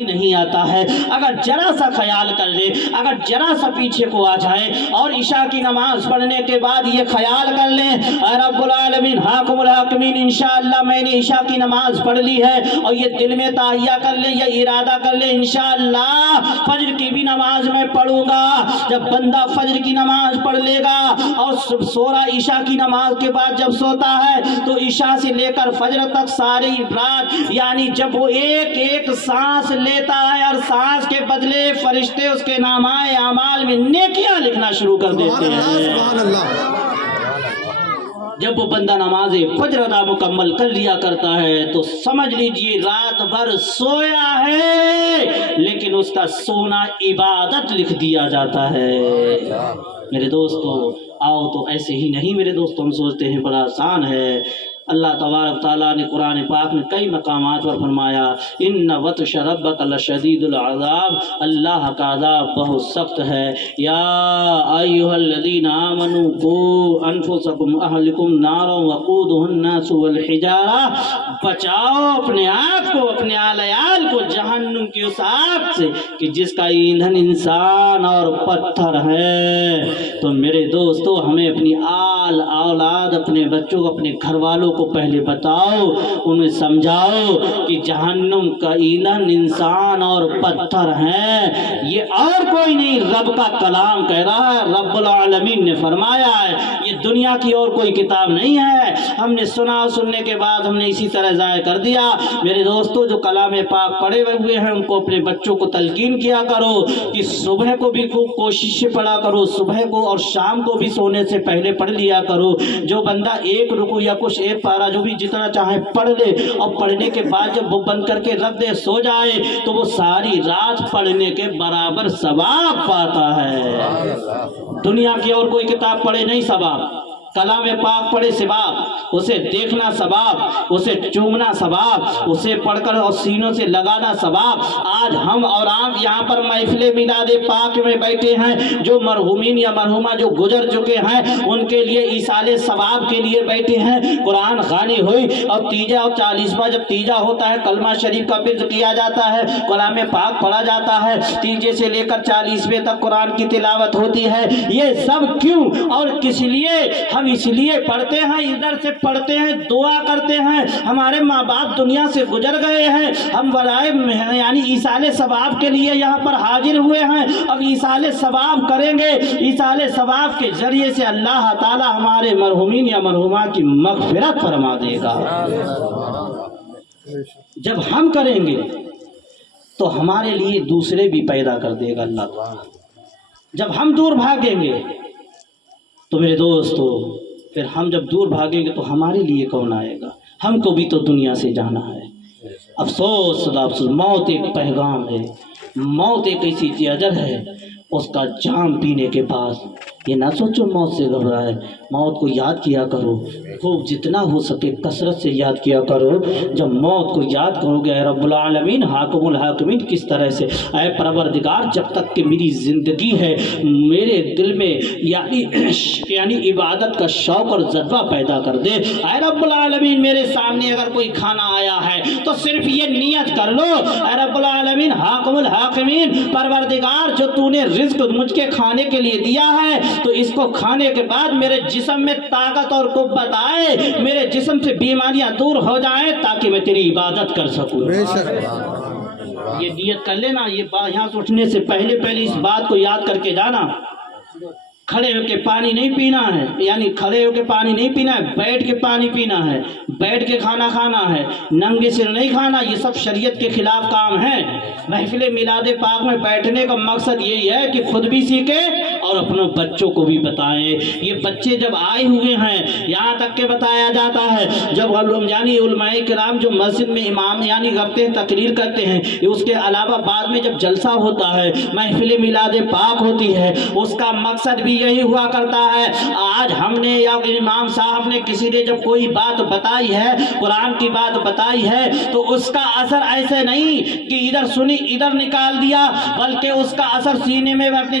نہیں آتا ہے، اگر ذرا سا خیال کر لے، اگر ذرا سا پیچھے کو آ جائے اور عشاء کی نماز پڑھنے کے بعد یہ خیال کر لیں اے رب العالمین حاکم الحاکمین انشاءاللہ میں نے عشاء کی نماز پڑھ لی ہے، اور یہ دل میں تاہیہ کر لیں یا ارادہ کر لیں انشاءاللہ فجر کی بھی نماز میں پڑھوں گا۔ جب بندہ فجر کی نماز پڑھ لے گا اور سورا عشاء کی نماز کے بعد جب سوتا ہے تو عشاء سے لے کر فجر تک ساری رات، یعنی جب وہ ایک ایک سانس لیتا ہے اور سانس کے بدلے فرشتے اس کے نامۂ اعمال میں نیکیاں لکھنا شروع کر دیتے ہیں۔ جب وہ بندہ نماز فجر ادا مکمل کر لیا کرتا ہے تو سمجھ لیجئے رات بھر سویا ہے لیکن اس کا سونا عبادت لکھ دیا جاتا ہے۔ میرے دوستو آؤ تو ایسے ہی نہیں میرے دوستو، ہم سوچتے ہیں بڑا آسان ہے۔ اللہ تبارک تعالیٰ نے قرآن پاک میں کئی مقامات پر فرمایا ان بطش ربک لشدید العذاب، اللہ کا عذاب بہت سخت ہے۔ یا ایھا الذین آمنوا قوا انفسکم اہلکم نارا وقودھا الناس والحجارہ، بچاؤ اپنے آپ کو اپنے آل عیال کو جہنم کی اس آگ سے کہ جس کا ایندھن انسان اور پتھر ہے۔ تو میرے دوستو ہمیں اپنی آل اولاد اپنے بچوں اپنے گھر والوں کو پہلے بتاؤ، انہیں سمجھاؤ کہ جہنم کا ایندھن انسان اور پتھر ہے، یہ اور کوئی نہیں رب کا کلام کہہ رہا ہے، رب العالمین نے فرمایا ہے، یہ دنیا کی اور کوئی کتاب نہیں ہے۔ ہم نے سنا، سننے کے بعد ہم نے اسی طرح ضائع کر دیا۔ میرے دوستو جو کلام پاک پڑھے ہوئے ہیں ان کو اپنے بچوں کو تلقین کیا کرو کہ صبح کو بھی خوب کوشش سے پڑھا کرو، صبح کو اور شام کو بھی سونے سے پہلے پڑھ لیا کرو۔ جو بندہ ایک رکوع یا کچھ ایک پارہ جو بھی جتنا چاہے پڑھ لے اور پڑھنے کے بعد جب وہ بند کر کے رکھ دے سو جائے تو وہ ساری رات پڑھنے کے برابر ثواب پاتا ہے۔ دنیا کی اور کوئی کتاب پڑھے نہیں ثواب، کلام پاک پڑھے ثواب، اسے دیکھنا ثواب، اسے چومنا ثواب، اسے پڑھ کر اور سینوں سے لگانا ثواب۔ آج ہم اور آپ یہاں پر محفل میلاد پاک میں بیٹھے ہیں، جو مرحومین یا مرحومہ جو گزر چکے ہیں ان کے لیے ایصال ثواب کے لیے بیٹھے ہیں۔ قرآن خوانی ہوئی اور تیجا اور 40واں جب تیجا ہوتا ہے کلمہ شریف کا پڑھ کیا جاتا ہے، کلام پاک پڑھا جاتا ہے، تیجے سے لے کر 40ویں تک قرآن کی تلاوت ہوتی ہے۔ یہ سب کیوں اور کس لیے؟ ہم اس لیے پڑھتے ہیں، ادھر سے پڑھتے ہیں، دعا کرتے ہیں، ہمارے ماں باپ دنیا سے گزر گئے ہیں، ہم برائے یعنی ایصال ثواب کے لیے یہاں پر حاضر ہوئے ہیں۔ اب ایصال ثواب کریں گے، ایصال ثواب کے ذریعے سے اللہ تعالی ہمارے مرحومین یا مرحومہ کی مغفرت فرما دے گا۔ جب ہم کریں گے تو ہمارے لیے دوسرے بھی پیدا کر دے گا اللہ تعالی۔ جب ہم دور بھاگیں گے تو میرے دوستو پھر ہم جب دور بھاگیں گے تو ہمارے لیے کون آئے گا؟ ہم کو بھی تو دنیا سے جانا ہے۔ افسوس خدا افسوس، موت ایک پیغام ہے، موت ایک ایسی اجل ہے، اس کا جام پینے کے بعد یہ نہ سوچو موت سے گھبرائے، موت کو یاد کیا کرو، خوب جتنا ہو سکے کثرت سے یاد کیا کرو۔ جب موت کو یاد کرو گے اے رب العالمین حاکم الحاکمین کس طرح سے اے پروردگار جب تک کہ میری زندگی ہے میرے دل میں یعنی عبادت کا شوق اور جذبہ پیدا کر دے۔ اے رب العالمین میرے سامنے اگر کوئی کھانا آیا ہے تو صرف یہ نیت کر لو اے رب العالمین حاکم الحاکمین پروردگار جو تو نے رزق مجھ کے کھانے کے لیے دیا ہے تو اس کو کھانے کے بعد میرے جسم میں طاقت اور قوت آئے، میرے جسم سے بیماریاں دور ہو جائیں تاکہ میں تیری عبادت کر سکوں۔ یہ نیت کر لینا، یہ یہاں سے اٹھنے سے پہلے اس بات کو یاد کر کے جانا۔ کھڑے ہو کے پانی نہیں پینا ہے، یعنی کھڑے ہو کے پانی نہیں پینا ہے، بیٹھ کے پانی پینا ہے، بیٹھ کے کھانا کھانا ہے، ننگے سر نہیں کھانا، یہ سب شریعت کے خلاف کام ہے۔ محفل میلاد پاک میں بیٹھنے کا مقصد یہی ہے کہ خود بھی سیکھے اور اپنے بچوں کو بھی بتائیں۔ یہ بچے جب آئے ہوئے ہیں یہاں تک کہ بتایا جاتا ہے جب یعنی علماء کرام جو مسجد میں امام یعنی کرتے ہیں تقریر کرتے ہیں، اس کے علاوہ بعد میں جب جلسہ ہوتا ہے محفل میلاد پاک ہوتی ہے اس کا مقصد بھی یہی ہوا کرتا ہے۔ آج ہم نے یا امام صاحب نے کسی نے جب کوئی بات بتائی ہے، قرآن کی بات بتائی ہے تو اس کا اثر ایسے نہیں کہ ادھر سنی ادھر نکال دیا، بلکہ اس کا اثر سینے میں اپنے